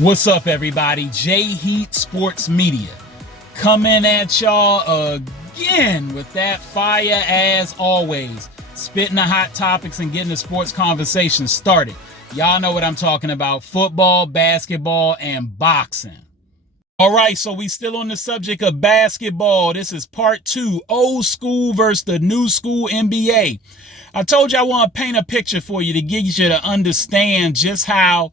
What's up, everybody? J Heat Sports Media coming at y'all again with that fire as always. Spitting the hot topics and getting the sports conversation started. Y'all know what I'm talking about. Football, basketball, and boxing. All right, so we still on the subject of basketball. This is part 2, old school versus the new school NBA. I told you I want to paint a picture for you to get you to understand just how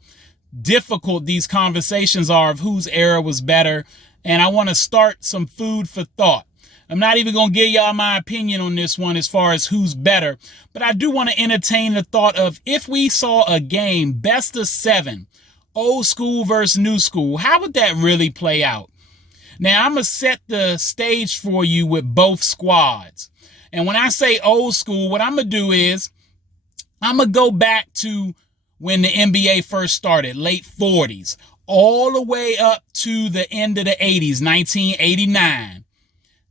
difficult these conversations are of whose era was better. And I want to start some food for thought. I'm not even going to give y'all my opinion on this one as far as who's better, but I do want to entertain the thought of if we saw a game, best of 7, old school versus new school, how would that really play out? Now, I'm going to set the stage for you with both squads. And when I say old school, what I'm going to do is I'm going to go back to when the NBA first started, late 40s, all the way up to the end of the 80s, 1989.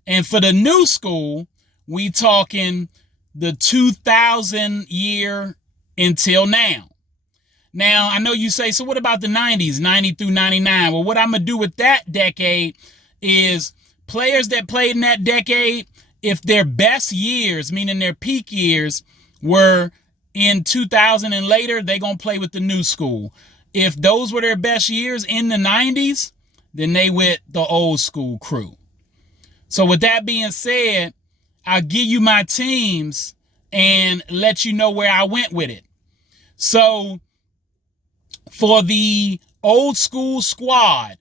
And for the new school, we talking the 2000 year until now. Now, I know you say, so what about the 90s, 90 through 99? Well, what I'm going to do with that decade is players that played in that decade, if their best years, meaning their peak years, were in 2000 and later, they're going to play with the new school. If those were their best years in the 90s, then they with the old school crew. So with that being said, I'll give you my teams and let you know where I went with it. So for the old school squad,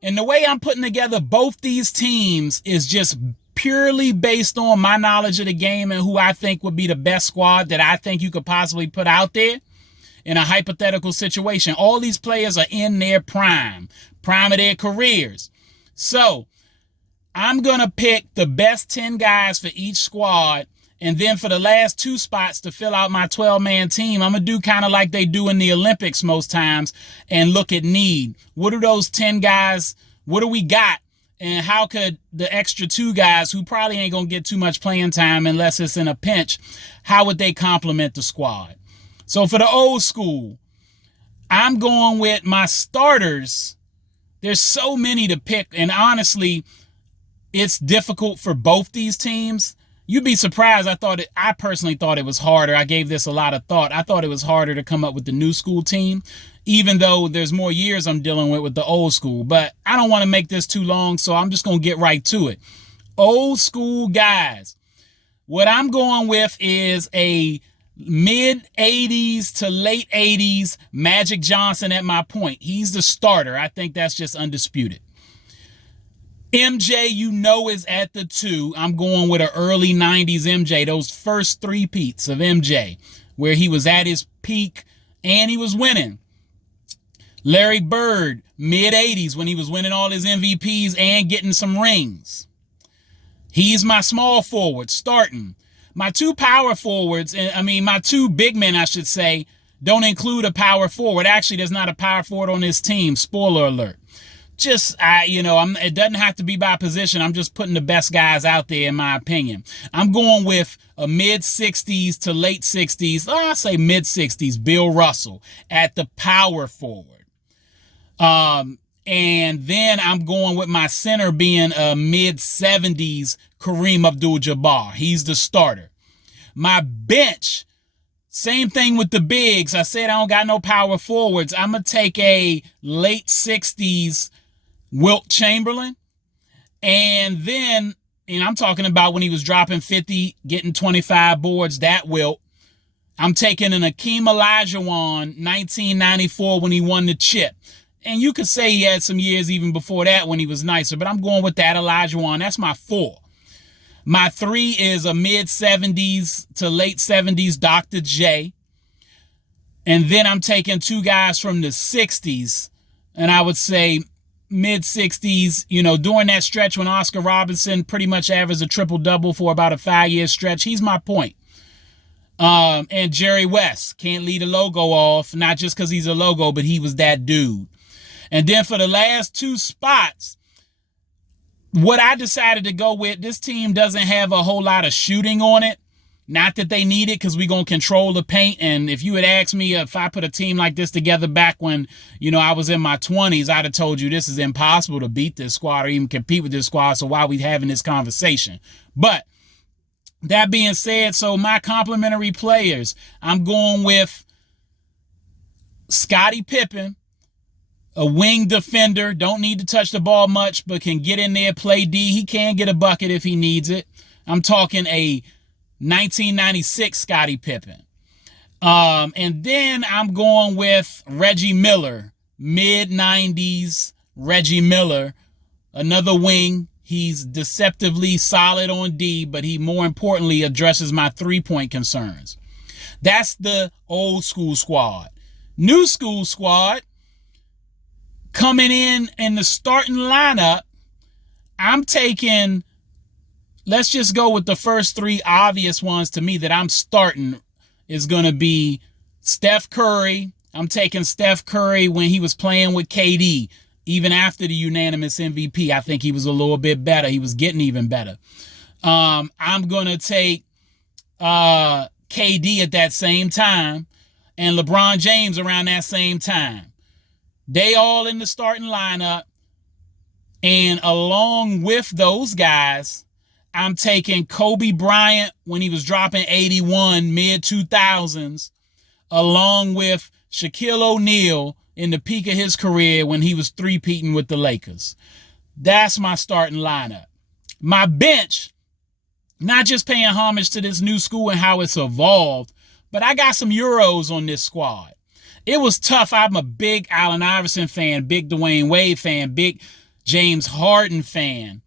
and the way I'm putting together both these teams is just purely based on my knowledge of the game and who I think would be the best squad that I think you could possibly put out there in a hypothetical situation. All these players are in their prime of their careers. So I'm going to pick the best 10 guys for each squad. And then for the last 2 spots to fill out my 12-man team, I'm going to do kind of like they do in the Olympics most times and look at need. What are those 10 guys? What do we got? And how could the extra 2 guys who probably ain't going to get too much playing time unless it's in a pinch, how would they complement the squad? So for the old school, I'm going with my starters. There's so many to pick. And honestly, it's difficult for both these teams. You'd be surprised. I personally thought it was harder. I gave this a lot of thought. I thought it was harder to come up with the new school team, even though there's more years I'm dealing with the old school. But I don't want to make this too long, so I'm just going to get right to it. Old school guys. What I'm going with is a mid-80s to late 80s Magic Johnson at my point. He's the starter. I think that's just undisputed. MJ, is at the 2. I'm going with an early 90s MJ, those first 3 peats of MJ, where he was at his peak and he was winning. Larry Bird, mid-80s, when he was winning all his MVPs and getting some rings. He's my small forward, starting. My 2 power forwards, my 2 big men, I should say, don't include a power forward. Actually, there's not a power forward on this team. Spoiler alert. It doesn't have to be by position. I'm just putting the best guys out there, in my opinion. I'm going with a mid-60s to late 60s. I'll say mid-60s, Bill Russell at the power forward. And then I'm going with my center being a mid-70s Kareem Abdul-Jabbar. He's the starter. My bench, same thing with the bigs. I said I don't got no power forwards. I'm going to take a late 60s Wilt Chamberlain. And then, I'm talking about when he was dropping 50, getting 25 boards, that Wilt. I'm taking an Akeem Olajuwon, 1994, when he won the chip. And you could say he had some years even before that when he was nicer, but I'm going with that Olajuwon. That's my 4. My 3 is a mid-70s to late 70s Dr. J. And then I'm taking 2 guys from the 60s, and I would say mid-60s, during that stretch when Oscar Robertson pretty much averaged a triple-double for about a 5-year stretch. He's my point. And Jerry West, can't leave the logo off, not just because he's a logo, but he was that dude. And then for the last 2 spots, what I decided to go with, this team doesn't have a whole lot of shooting on it. Not that they need it, because we're going to control the paint. And if you had asked me if I put a team like this together back when, I was in my 20s, I'd have told you this is impossible to beat this squad or even compete with this squad. So why are we having this conversation? But that being said, so my complimentary players, I'm going with Scottie Pippen, a wing defender, don't need to touch the ball much, but can get in there, play D. He can get a bucket if he needs it. I'm talking a 1996 Scottie Pippen. And then I'm going with Reggie Miller, mid-90s Reggie Miller, another wing. He's deceptively solid on D, but he more importantly addresses my three-point concerns. That's the old school squad. New school squad, coming in the starting lineup, I'm taking, let's just go with the first three obvious ones to me that I'm starting is going to be Steph Curry. I'm taking Steph Curry when he was playing with KD. Even after the unanimous MVP, I think he was a little bit better. He was getting even better. I'm going to take KD at that same time and LeBron James around that same time. They all in the starting lineup. And along with those guys, I'm taking Kobe Bryant when he was dropping 81 mid-2000s, along with Shaquille O'Neal in the peak of his career when he was three-peating with the Lakers. That's my starting lineup. My bench, not just paying homage to this new school and how it's evolved, but I got some Euros on this squad. It was tough. I'm a big Allen Iverson fan, big Dwayne Wade fan, big James Harden fan.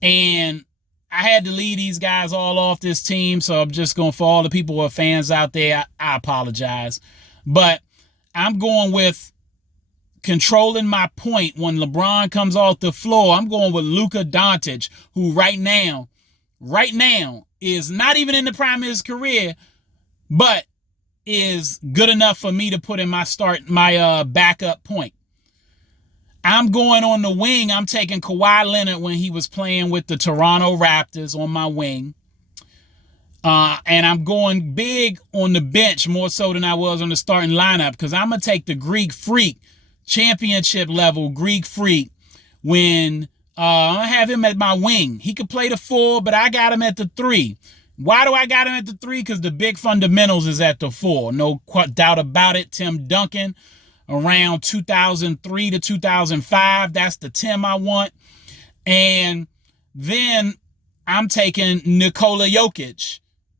And I had to leave these guys all off this team, so I'm just going, for all the people who are fans out there, I apologize. But I'm going with controlling my point when LeBron comes off the floor. I'm going with Luka Doncic, who right now is not even in the prime of his career, but is good enough for me to put in my backup point. I'm going on the wing. I'm taking Kawhi Leonard when he was playing with the Toronto Raptors on my wing. And I'm going big on the bench more so than I was on the starting lineup, because I'm going to take the Greek Freak, championship level Greek Freak, when I have him at my wing. He could play the 4, but I got him at the 3. Why do I got him at the 3? Because the big fundamentals is at the 4. No doubt about it. Tim Duncan, around 2003 to 2005. That's the Tim I want. And then I'm taking Nikola Jokic,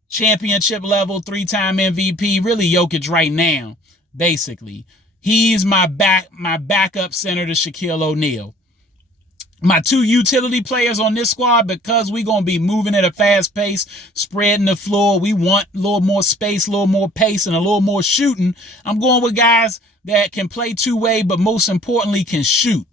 championship level, 3-time MVP, really Jokic right now, basically. He's my backup center to Shaquille O'Neal. My 2 utility players on this squad, because we're going to be moving at a fast pace, spreading the floor. We want a little more space, a little more pace, and a little more shooting. I'm going with guys that can play two-way, but most importantly can shoot.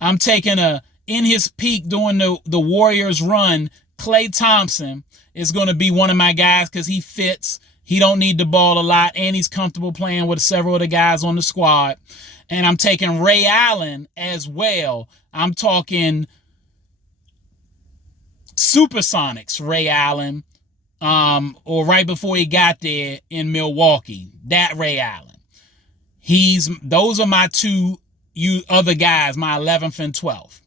I'm taking in his peak during the Warriors run, Klay Thompson is going to be one of my guys because he fits. He don't need the ball a lot, and he's comfortable playing with several of the guys on the squad. And I'm taking Ray Allen as well. I'm talking Supersonics Ray Allen, or right before he got there in Milwaukee, that Ray Allen. Those are my 2 other guys, my 11th and 12th.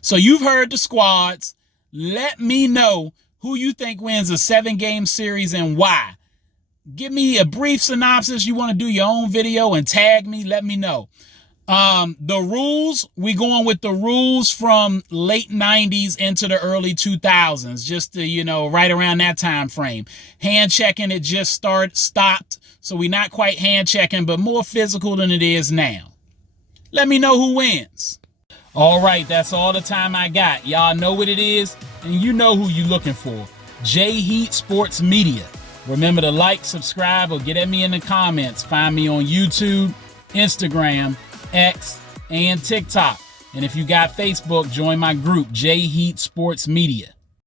So you've heard the squads. Let me know who you think wins a 7-game series and why. Give me a brief synopsis. You want to do your own video and tag me, let me know. The rules, we going with the rules from late 90s into the early 2000s, just to, right around that time frame. Hand checking, it just stopped. So we're not quite hand checking, but more physical than it is now. Let me know who wins. All right, that's all the time I got. Y'all know what it is, and you know who you're looking for. J Heat Sports Media. Remember to like, subscribe, or get at me in the comments. Find me on YouTube, Instagram, X, and TikTok. And if you got Facebook, join my group, J Heat Sports Media.